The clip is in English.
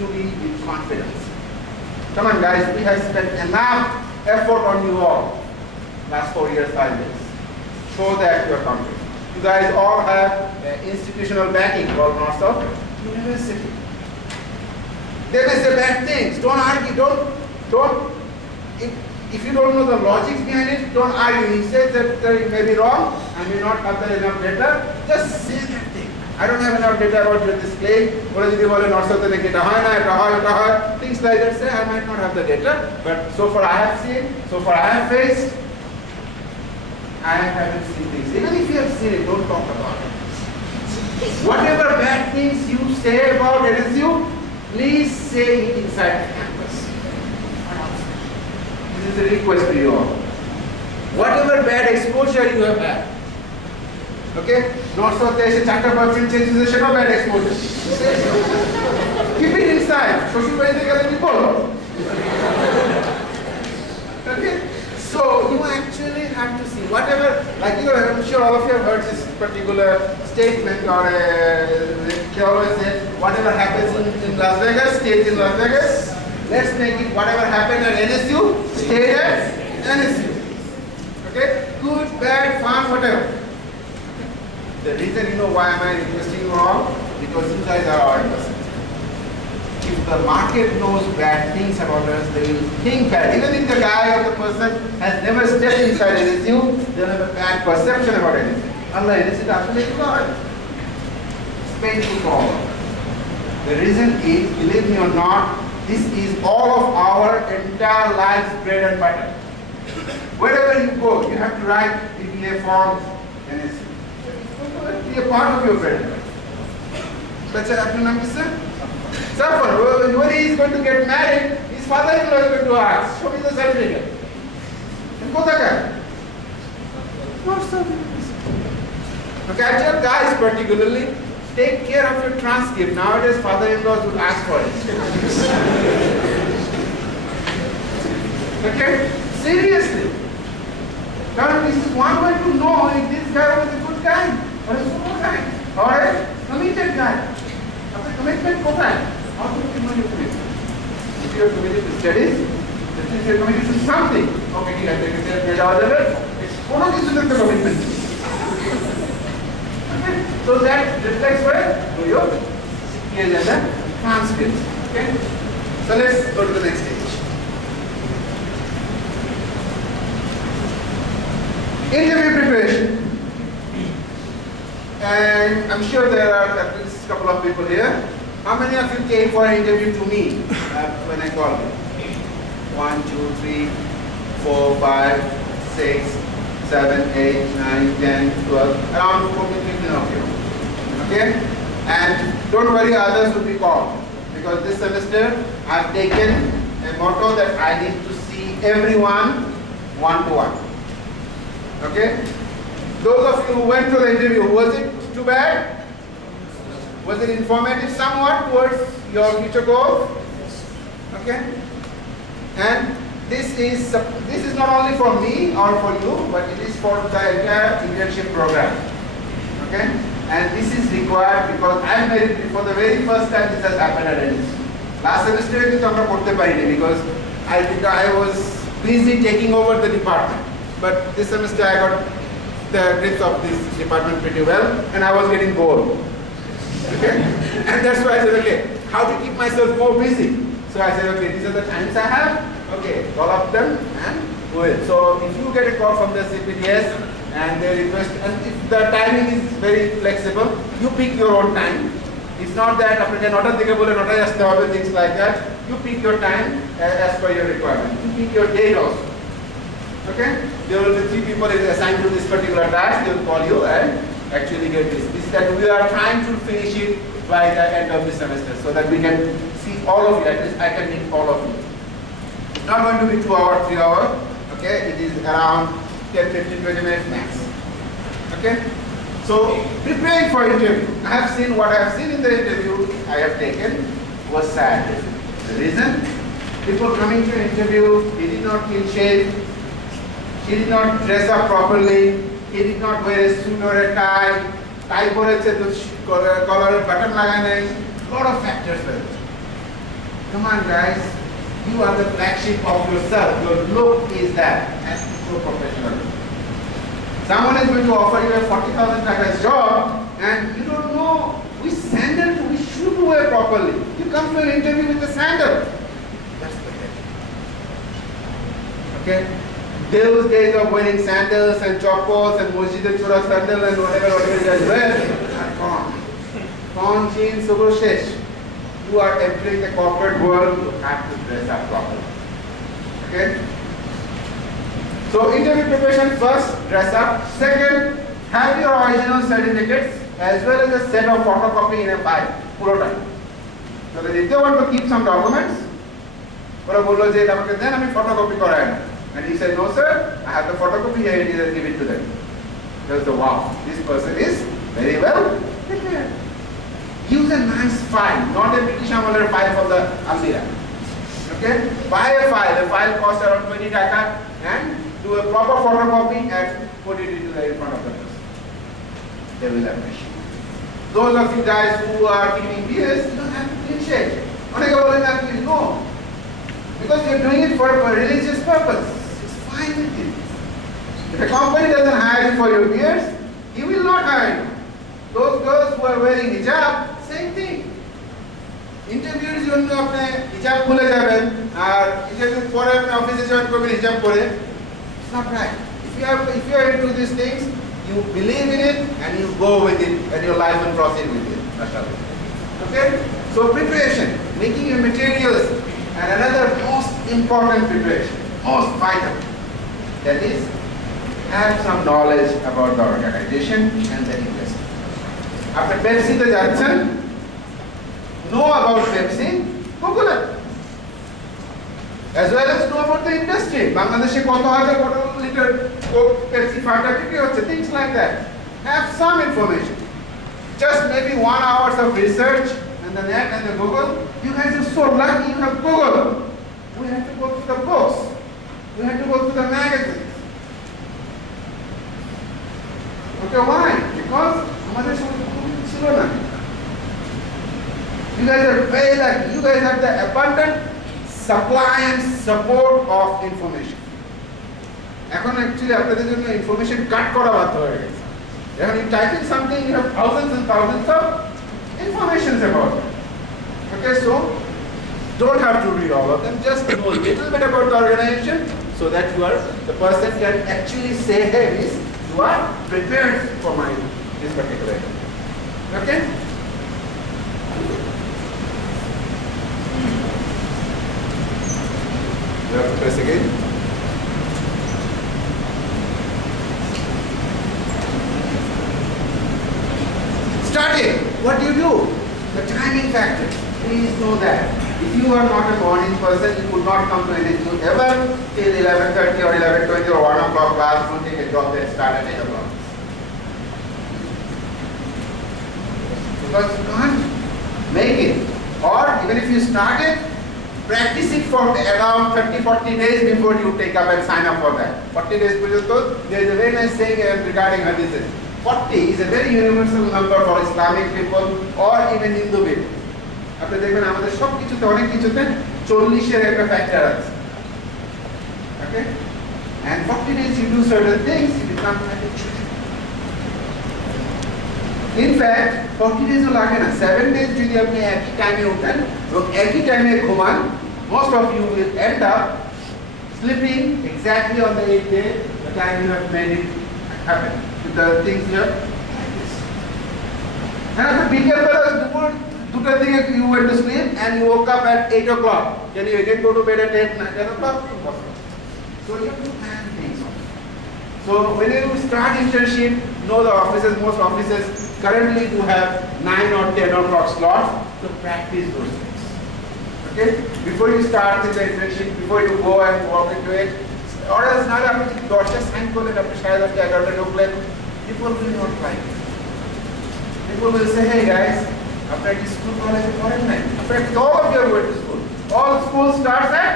to be with confidence. Come on guys, we have spent enough effort on you all last 4 years, 5 years. Show that you are confident. You guys all have institutional backing called North University. They may say bad things. Don't argue. Don't. If you don't know the logic behind it, don't argue. He says that it may be wrong and may not have enough data. Just say that thing. I don't have enough data about this claim. Things like that. Say I might not have the data, but so far I have seen, so far I have faced. I haven't seen things. Even if you have seen it, don't talk about it. Whatever bad things you say about NSU, please say it inside the campus. This is a request to you all. Whatever bad exposure you have had. Okay? Not so they say chapter boyfriend changes the shadow bad exposure. Keep it inside. Okay? So you actually have to see whatever, like I'm sure all of you have heard this particular statement or they always say, whatever happens in Las Vegas, stays in Las Vegas. Let's make it whatever happened at NSU, stay at NSU. Okay? Good, bad, fun, whatever. The reason why am I requesting you all? Because you guys are our investors. If the market knows bad things about us, they will think bad. Even if the guy or the person has never stepped inside NSU, they'll have a bad perception about anything. Allah, NSU is absolutely God. It's painful for all of us. The reason is, believe me or not, this is all of our entire life's bread and butter. Wherever you go, you have to write PPA forms, NSU. Be a part of your bread and butter. That's what Someone, when he is going to get married, his father-in-law is going to ask, show me the certificate. And go there. Not certificate. Okay, I tell guys particularly, take care of your transcript. Nowadays, father-in-laws would ask for it. Okay? Seriously. Now, this is one way to know if this guy was a good guy or a super guy or a committed guy. After commitment, go back. How do you know your commitment? If you are committed to studies, that means you are committed to something. Okay, you have to get it's one of these is the commitment. Okay? So that reflects where? To your skills and the transcripts. Okay? So let's go to the next stage. Interview preparation. And I'm sure there are at least a couple of people here. How many of you came for an interview to me when I called you? 1, 2, 3, 4, 5, 6, 7, 8, 9, 10, 12, around 14, 15 of you. Okay? And don't worry, others will be called. Because this semester I've taken a motto that I need to see everyone one-to-one. Okay? Those of you who went to the interview, was it too bad? Was it informative somewhat towards your future goals? Okay? And this is not only for me or for you, but it is for the entire internship program. Okay? And this is required because I made it for the very first time this has happened at NSU. Last semester it was because I was busy taking over the department. But this semester I got the grips of this department pretty well, and I was getting bored. Okay? And that's why I said, okay, how to keep myself more busy? So I said, okay, these are the times I have. Okay, call up them and do it. So if you get a call from the CPDS and they request, and if the timing is very flexible, you pick your own time. It's not that things like that. You pick your time as per your requirement. You pick your date also. Okay? There will be 3 people assigned to this particular task. They will call you and actually get this. That we are trying to finish it by the end of the semester so that we can see all of you. At least I can meet all of you. It's not going to be 2 hours, 3 hours. Okay? It is around 10, 15, 20 minutes max. Okay? So preparing for interview. I have seen what I have seen in the interview I have taken was sad. The reason? People coming to interview, he did not clean shave. He did not dress up properly. He did not wear a suit or a tie. Tie collar button lagai. Lot of factors were there. Come on guys, you are the flagship of yourself. Your look is that, and so professional. Someone is going to offer you a 40,000 taka job and you don't know which sandal we should wear properly. You come to an interview with a sandal. That's the thing. Okay? Those days of wearing sandals and choppers and Mojida Chura sandal and whatever you guys wear are gone. Gone, jeans, sugar shesh. You are entering the corporate world, you have to dress up properly. Okay? So interview preparation first, dress up. Second, have your original certificates as well as a set of photocopy in a file. Puro time. So that if they want to keep some documents, then I photocopy korai. And he said, no sir, I have the photocopy here, it is, give it to them. There's the wow, this person is very well prepared. Use a nice file, not a British Amala file from the Almira. Okay? Buy a file. The file costs around 20 taka and do a proper photocopy and put it into the in front of the person. They will appreciate. Those of you guys who are keeping beers, you don't have to clean shave. No. Because you're doing it for a religious purpose. It's fine with you. If a company doesn't hire you for your beers, he will not hire you. Those girls who are wearing hijab, same thing. Interviews you know hijab khule jaben ar interview pore apne office join korben hijab pore. It's not right. If you are into these things, you believe in it and you go with it and your life will proceed with it. Okay? So preparation, making your materials, and another most important preparation, most vital, that is have some knowledge about the organization and the industry. After Pepsi the Johnson, know about Pepsi, Google it. As well as know about the industry. Bangladesh koto liter Pepsi Fanta, things like that. Have some information. Just maybe 1 hour of research and the net and the Google. You guys are so lucky you have Google. We have to go through the books. We have to go through the magazines. Okay, why? Because you guys are very lucky. You guys have the abundant supply and support of information. Actually, after this information cut when you type in something, you have thousands and thousands of information about it. Okay, so don't have to read all of them. Just know a little bit about the organization so that the person can actually say, hey, miss, you are prepared for this particular thing. Okay? You have to press again. Starting. What do you do? The timing factor. Please know that. If you are not a morning person, you could not come to anything ever till 11:30 or 11:20 or 1 o'clock class. Don't take a job that starts at 8 o'clock. Because you can't make it. Or even if you start it, practice it for around 30-40 days before you take up and sign up for that. 40 days, there is a very nice saying regarding hadith. 40 is a very universal number for Islamic people or even Hindu people. After দেখবেন আমাদের সব কিছুতে অনেক কিছুতে 40 এর একটা factor আছে। Okay? And 40 days you do certain things, you become habitual. In fact, 40 days ও লাগে না, 7 days যদি আপনি একই টাইমে ওঠেন এবং একই টাইমে ঘুমান, most of you will end up sleeping exactly on the 8th day, the time you have made it happen. With the things you have practiced. And after before you went to sleep and you woke up at 8 o'clock. Can you again go to bed at 10 o'clock? So you have to plan things. So when you start internship, know the offices, most offices currently do have 9 or 10 o'clock slots to practice those things. Okay? Before you start with the internship, before you go and walk into it, or else not after the doctor sign code people will not like it. People will say, hey guys, after this school college is foreign night. After all of you are going to school. All school starts at